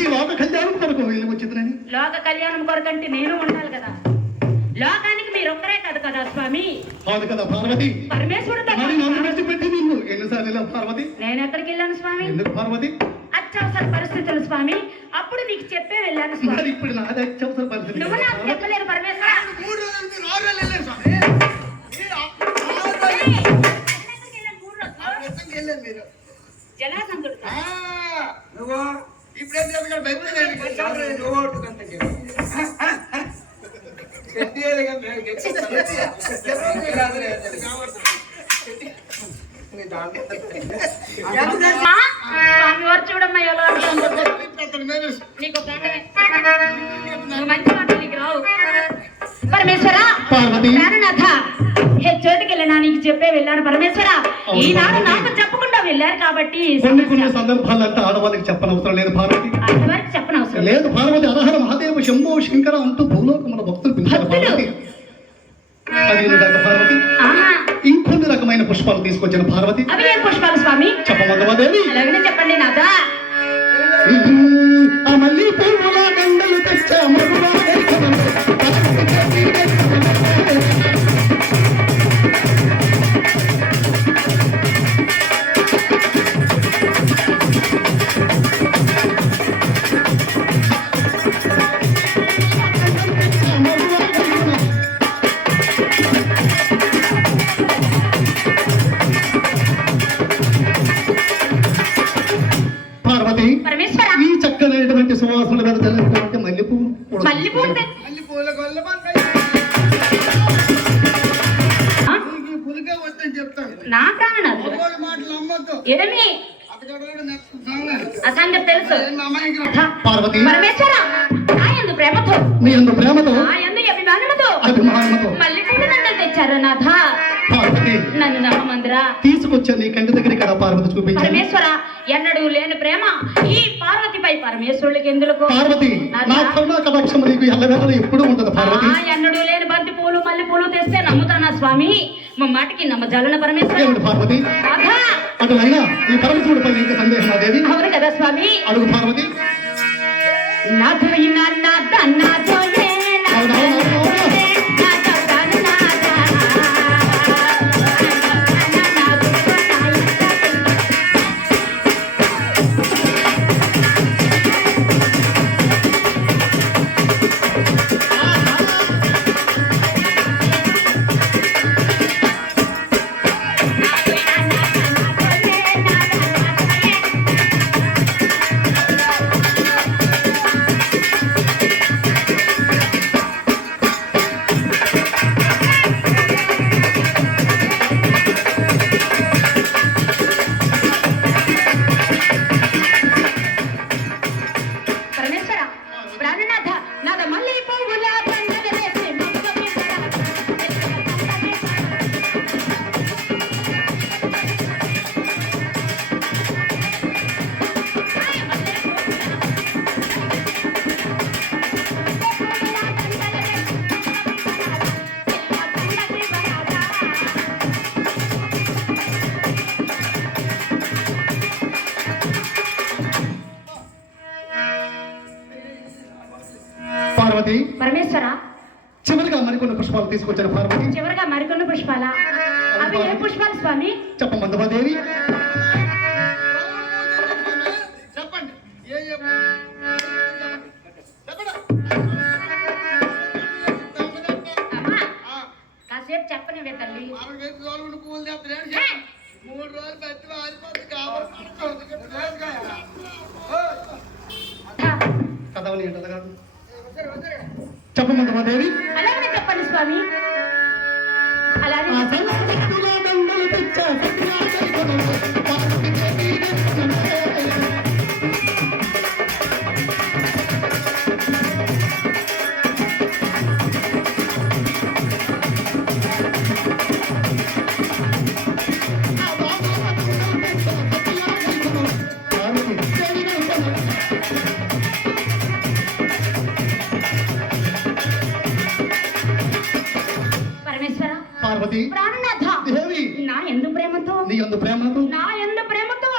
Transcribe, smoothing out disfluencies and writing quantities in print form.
ఈ లోక కళ్యాణం కొరకు వెళ్ళి వచ్చిందని. లోక కళ్యాణం కొరకంటే నేను ఉండాలి కదా. లోకానికి మీరొక్కరే కదా కదా స్వామి. అవును కదా పార్వతి. పరమేశ్వరుడు పెట్టి నిన్ను ఎన్నిసార్లు పార్వతి. నేను ఎక్కడికి వెళ్ళాను స్వామి? ఎందుకు పార్వతి? అత్యవసర పరిస్థితులు స్వామి. అప్పుడు నీకు చెప్పే వెళ్ళాను స్వామి. ఇప్పుడు నాది అత్యవసర పరిస్థితి. నువ్వు నాకు చెప్పలేదు పరమేశ్వర. జలాసంతుడు నువ్వు ఇప్పుడేం స్వామి వారు చూడమ్మా ఎలా నీకు మంచి మాట నీకు రావు. పరమేశ్వర ప్రాణనాథ చోటుకి వెళ్ళినా నీకు చెప్పే వెళ్ళాను పరమేశ్వర. ఈనాడు నాకు చెప్పకుండా వెళ్ళారు కాబట్టి కొన్ని సందర్భాలంటే ఆడవాళ్ళకి చెప్పనవసరం లేదు పార్వతి. ఆడవారికి చెప్పనవసరం లేదు పార్వతి. అరహర మహాదేవ శంభో శంకర అంటూ భూలోకముల భక్తులు పిలిచారు పార్వతి. పార్వతి ఇంకొన్ని రకమైన పుష్పాలు తీసుకొచ్చిన పార్వతి. అవి ఏం పుష్పాలు స్వామి? చెప్పమందమాదేవి. అలాగనే చెప్పండి నాదా. మళ్ళీ పువ్వుల దండలు తెచ్చా సువాసన వెదజల్లినటువంటి మల్లెపూలు నా ప్రాణనాథ ఏమి అసంగతి తెలుసు పార్వతి. పరమేశ్వర నా యందు ప్రేమతో నీ యందు ప్రేమతో నా యందు అభిమానముతో మల్లెపూలు దండలు తెచ్చారు నాథ. నన్ను నమ్మమందిరా తీసుకొచ్చా నీ కంటి దగ్గర కదా పార్వతి చూపించాను. పరమేశ్వర ఎన్నడూ లేని ప్రేమ ఈ పార్వతిపై పరమేశ్వరుడికి ఎందుకు? పార్వతి నా కరుణా కటాక్షం నీకు ఎల్లవేళ ఎప్పుడు ఉంటది పార్వతి. ఎన్నడూ లేని బంతి పూలు మల్లె పూలు తెస్తే నమ్ముతానా స్వామి? మా మాటకి నమ్మజాలన పరమేశ్వర. పార్వతి అటులైనా ఈ పరమశివుడి పై ఇంకా సందేహం అదేవి? అవును కదా స్వామి. అడుగు పార్వతి. పార్వతి పరమేశ్వర చివరిగా మరికొన్ని పుష్పాలు తీసుకొచ్చారు పార్వతి. చివరిగా మరికొన్ని పుష్పాలా? అవి ఏ పుష్పాలు స్వామి? చెప్పమందమాదేవి. చెప్పండి. కాసేపు చెప్పనివే తల్లి. 3 రోజులు పెట్టి ఆరిపోతుంది కదవని చెప్పమందమాదేవి. అలాగే చెప్పండి స్వామి. అలాగే పార్వతి ప్రాణనాథ దేవి నా యందు ప్రేమతో నీ యందు ప్రేమతో నా యందు ప్రేమతో